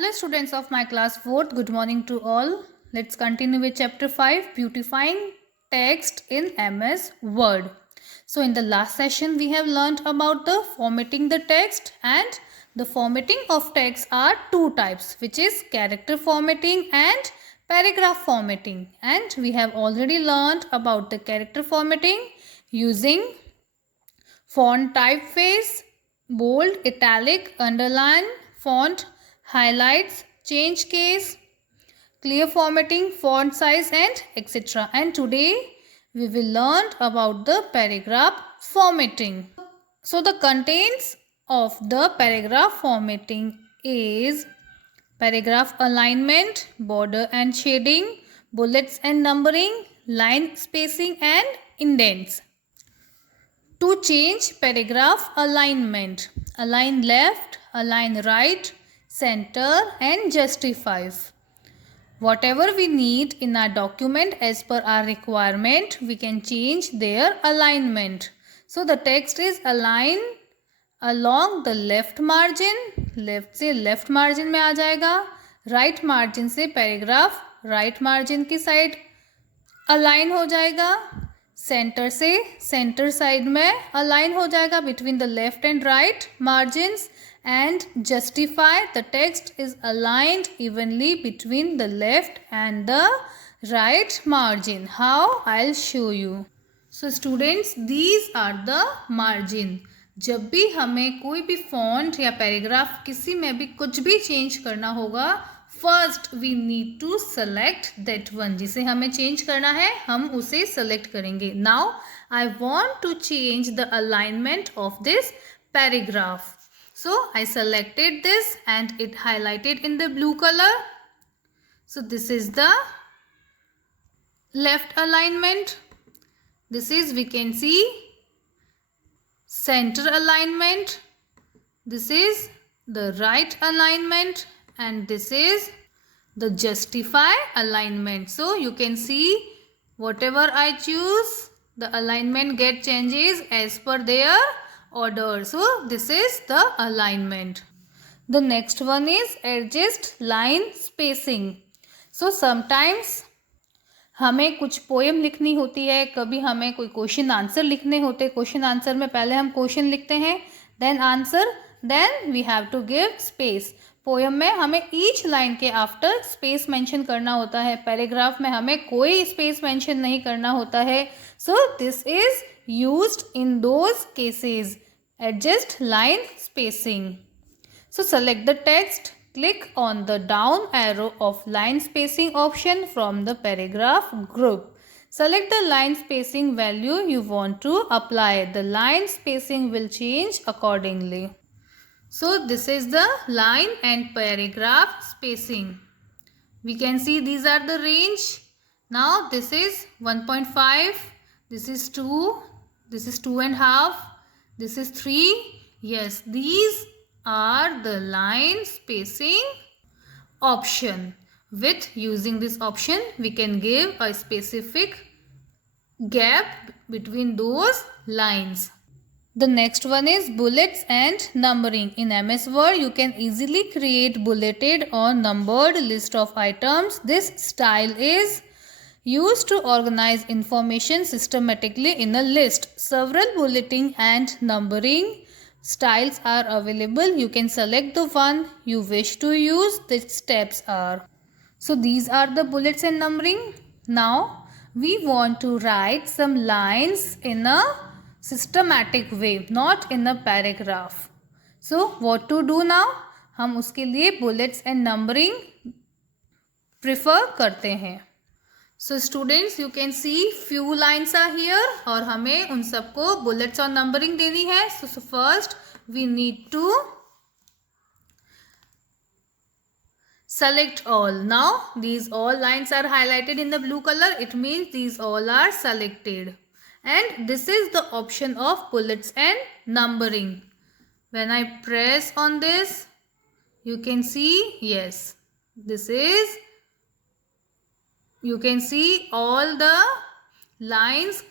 Hello students of my class 4th, good morning to all. Let's continue with chapter 5, beautifying text in MS Word. So in the last session we have learnt about the formatting the text, and the formatting of text are two types, which is character formatting and paragraph formatting. And we have already learnt about the character formatting using font typeface, bold, italic, underline, font, highlights, change case, clear formatting, font size and etc. And today we will learn about the paragraph formatting. So the contents of the paragraph formatting is paragraph alignment, border and shading, bullets and numbering, line spacing and indents. To change paragraph alignment, align left, align right, center and justify. Whatever we need in our document as per our requirement, we can change their alignment. So the text is aligned along the left margin, left से left margin में आ जाएगा, right margin से paragraph right margin की side align हो जाएगा, centre से centre side में align हो जाएगा between the left and right margins, and justify the text is aligned evenly between the left and the right margin. How I will show you. So students, these are the margin. जब भी हमें कोई भी font या paragraph किसी में भी कुछ भी चेंज करना होगा, first we need to select that one. जिसे हमें चेंज करना है हम उसे सेलेक्ट करेंगे. Now I want to change the alignment of this paragraph. So I selected this and it highlighted in the blue colour. So this is the left alignment. This is, we can see, center alignment. This is the right alignment and this is the justify alignment. So you can see whatever I choose, the alignment get changes as per their order. So this is the alignment. The next one is adjust line spacing. So sometimes हमें कुछ poem लिखनी होती है, कभी हमें कोई question answer लिखने होते हैं. क्वेश्चन आंसर में पहले हम क्वेश्चन लिखते हैं, then answer, then we have to give space. Poem में हमें ईच लाइन के आफ्टर स्पेस मेंशन करना होता है. पैराग्राफ में हमें कोई स्पेस मेंशन नहीं करना होता है. सो this is used in those cases, adjust line spacing. So select the text. Click on the down arrow of line spacing option from the paragraph group. Select the line spacing value you want to apply. The line spacing will change accordingly. So this is the line and paragraph spacing. We can see these are the range. Now this is 1.5, this is 2, this is 2.5, this is 3. Yes, these are the line spacing option. With using this option we can give a specific gap between those lines. The next one is bullets and numbering. In MS Word you can easily create bulleted or numbered list of items. This style is used to organize information systematically in a list. Several bulleting and numbering styles are available. You can select the one you wish to use. The steps are, so these are the bullets and numbering. Now we want to write some lines in a systematic way, not in a paragraph. So what to do now? हम उसके लिए bullets and numbering prefer करते हैं. So students, you can see few lines are here और हमें उन सबको bullets और numbering देनी है. So first we need to select all. Now these all lines are highlighted in the blue color. It means these all are selected. And this is the option of bullets and numbering. When I press on this, you can see, yes, this is, you can see all the lines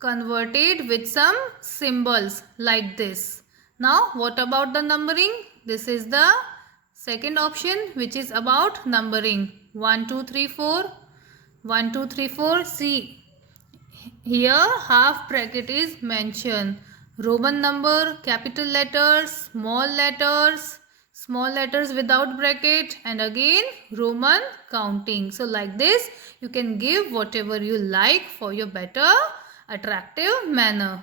converted with some symbols like this. Now what about the numbering? This is the Second option, which is about numbering 1, 2, 3, 4. 1, 2, 3, 4. See, here half bracket is mentioned. Roman number, capital letters, small letters without bracket, and again Roman counting. So like this, you can give whatever you like for your better attractive manner.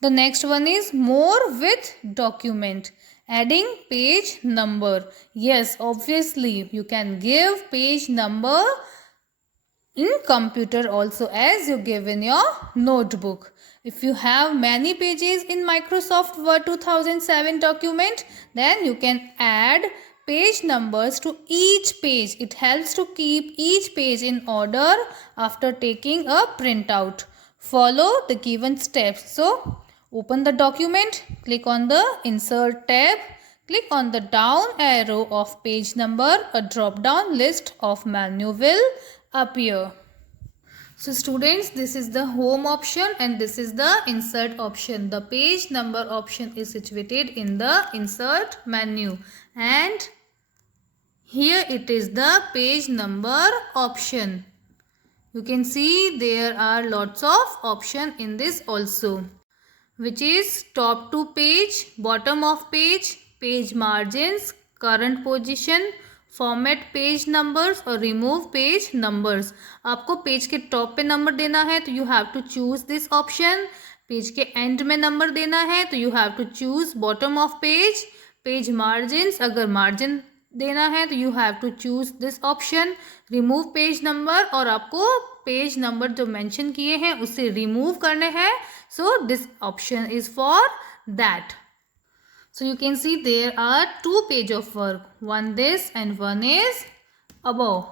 The next one is more with document. Adding page number. Yes, obviously you can give page number in computer also as you give in your notebook. If you have many pages in Microsoft Word 2007 document, then you can add page numbers to each page. It helps to keep each page in order after taking a printout. Follow the given steps. So, open the document, click on the Insert tab, click on the down arrow of page number. A drop down list of menu will appear. So students, this is the home option and this is the insert option. The page number option is situated in the insert menu, and here it is the page number option. You can see there are lots of options in this also, which is top to page, bottom of page, page margins, current position, format page numbers और remove page numbers. आपको page के top पे number देना है तो you have to choose this option. Page के end में number देना है तो you have to choose bottom of page. Page margins, अगर मार्जिन देना है तो you have to choose this option. Remove page number, और आपको पेज नंबर जो मेंशन किए हैं उसे रिमूव करने हैं. So this option is for that. So you can see there are two pages of work, one this and one is above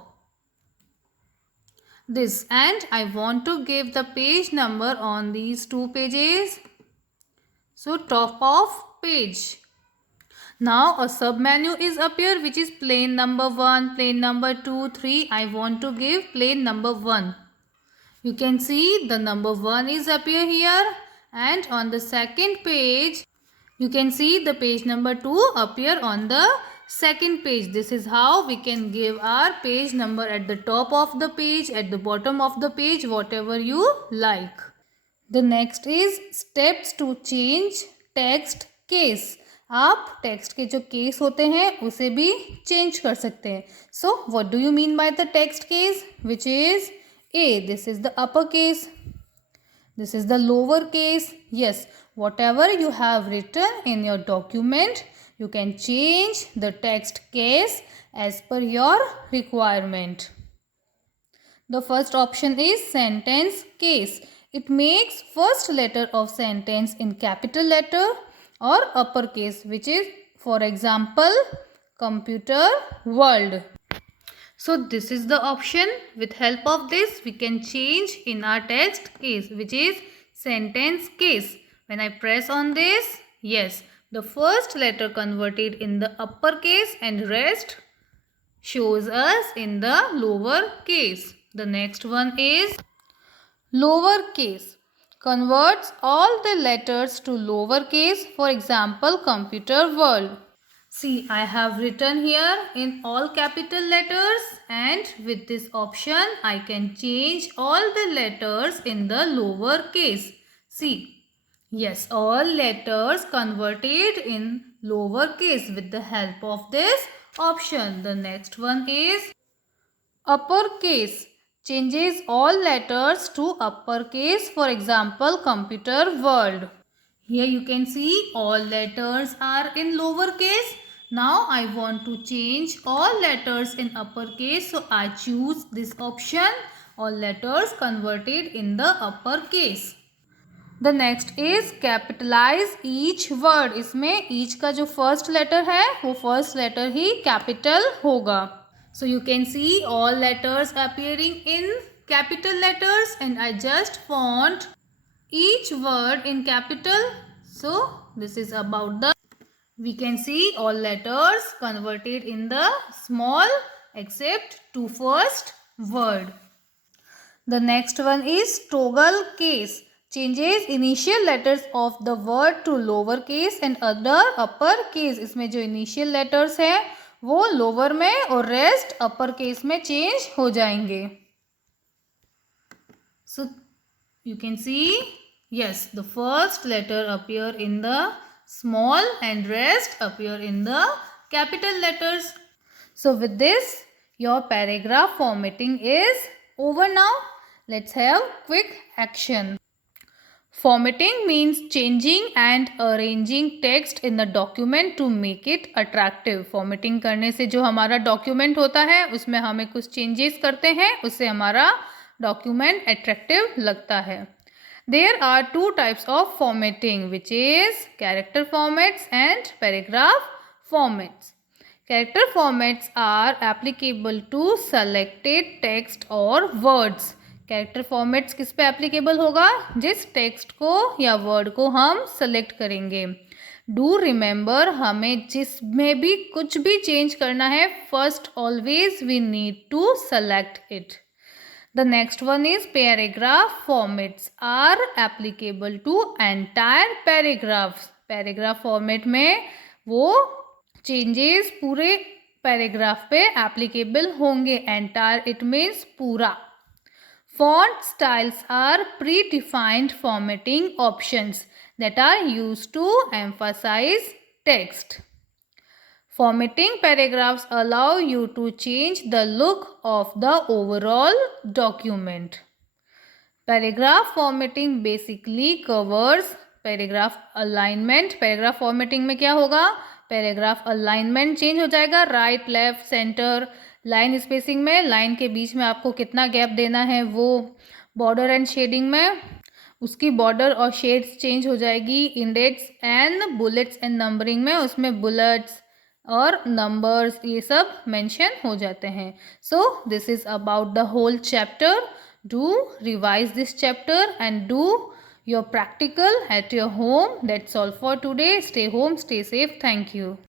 this, and I want to give the page number on these two pages. So top of page. Now a sub menu is appear which is plain number 1, plain number 2, 3. I want to give plain number 1. You can see the number 1 is appear here, and on the second page you can see the page number 2 appear on the second page. This is how we can give our page number at the top of the page, at the bottom of the page, whatever you like. The next is steps to change text case. आप text के जो case होते हैं उसे भी change कर सकते हैं. So what do you mean by the text case? Which is A. This is the upper case. This is the lower case. Yes, whatever you have written in your document, you can change the text case as per your requirement. The first option is sentence case. It makes first letter of sentence in capital letter or uppercase, which is, for example, computer world. So this is the option. With help of this, we can change in our text case, which is sentence case. When I press on this, yes, the first letter converted in the upper case and rest shows us in the lower case. The next one is lower case. Converts all the letters to lower case. For example, computer world. See, I have written here in all capital letters, and with this option I can change all the letters in the lower case. See, yes, all letters converted in lower case with the help of this option. The next one is upper case. Changes all letters to upper case. For example, computer world. Here you can see all letters are in lower case. Now I want to change all letters in upper case. So I choose this option, all letters converted in the upper case. The next is capitalize each word. इसमें each का जो first letter है वो first letter ही capital होगा. So you can see all letters appearing in capital letters, and I just font each word in capital. So this is about the, we can see all letters converted in the small except to first word. The next one is toggle case. changes initial letters of the word to lower case and other upper case. इसमें जो initial letters है वो lower में और rest upper case में change हो जाएंगे. So you can see, yes, the first letter appear in the small and rest appear in the capital letters. So with this, your paragraph formatting is over now. Let's have quick action. Formatting means changing and arranging text in the document to make it attractive. Formatting करने से जो हमारा document होता है उसमें हमें कुछ changes करते हैं, उससे हमारा document attractive लगता है. There are two types of formatting, which is character formats and paragraph formats. Character formats are applicable to selected text or words. Character formats किस पे एप्लीकेबल होगा? जिस टेक्स्ट को या वर्ड को हम सेलेक्ट करेंगे. डू रिमेंबर, हमें जिसमें भी कुछ भी चेंज करना है, first always we need to select it. The next one is paragraph formats are applicable to entire paragraphs. Paragraph format में वो चेंजेस पूरे पैराग्राफ पे एप्लीकेबल होंगे. एंटायर इट मीन्स पूरा. Font styles are predefined formatting options that are used to emphasize text. Formatting paragraphs allow you to change the look of the overall document. Paragraph formatting basically covers paragraph alignment. Paragraph formatting में क्या होगा? Paragraph alignment change हो जाएगा. Right, left, center. Line spacing में line के बीच में आपको कितना गैप देना है वो बॉर्डर एंड शेडिंग में उसकी बॉर्डर और शेड्स चेंज हो जाएगी. Index and bullets and numbering में उसमें बुलेट्स और नंबर्स ये सब मेंशन हो जाते हैं. So this is about the whole chapter. Do revise this chapter and do your practical at your home. That's all for today. Stay home, stay safe. Thank you.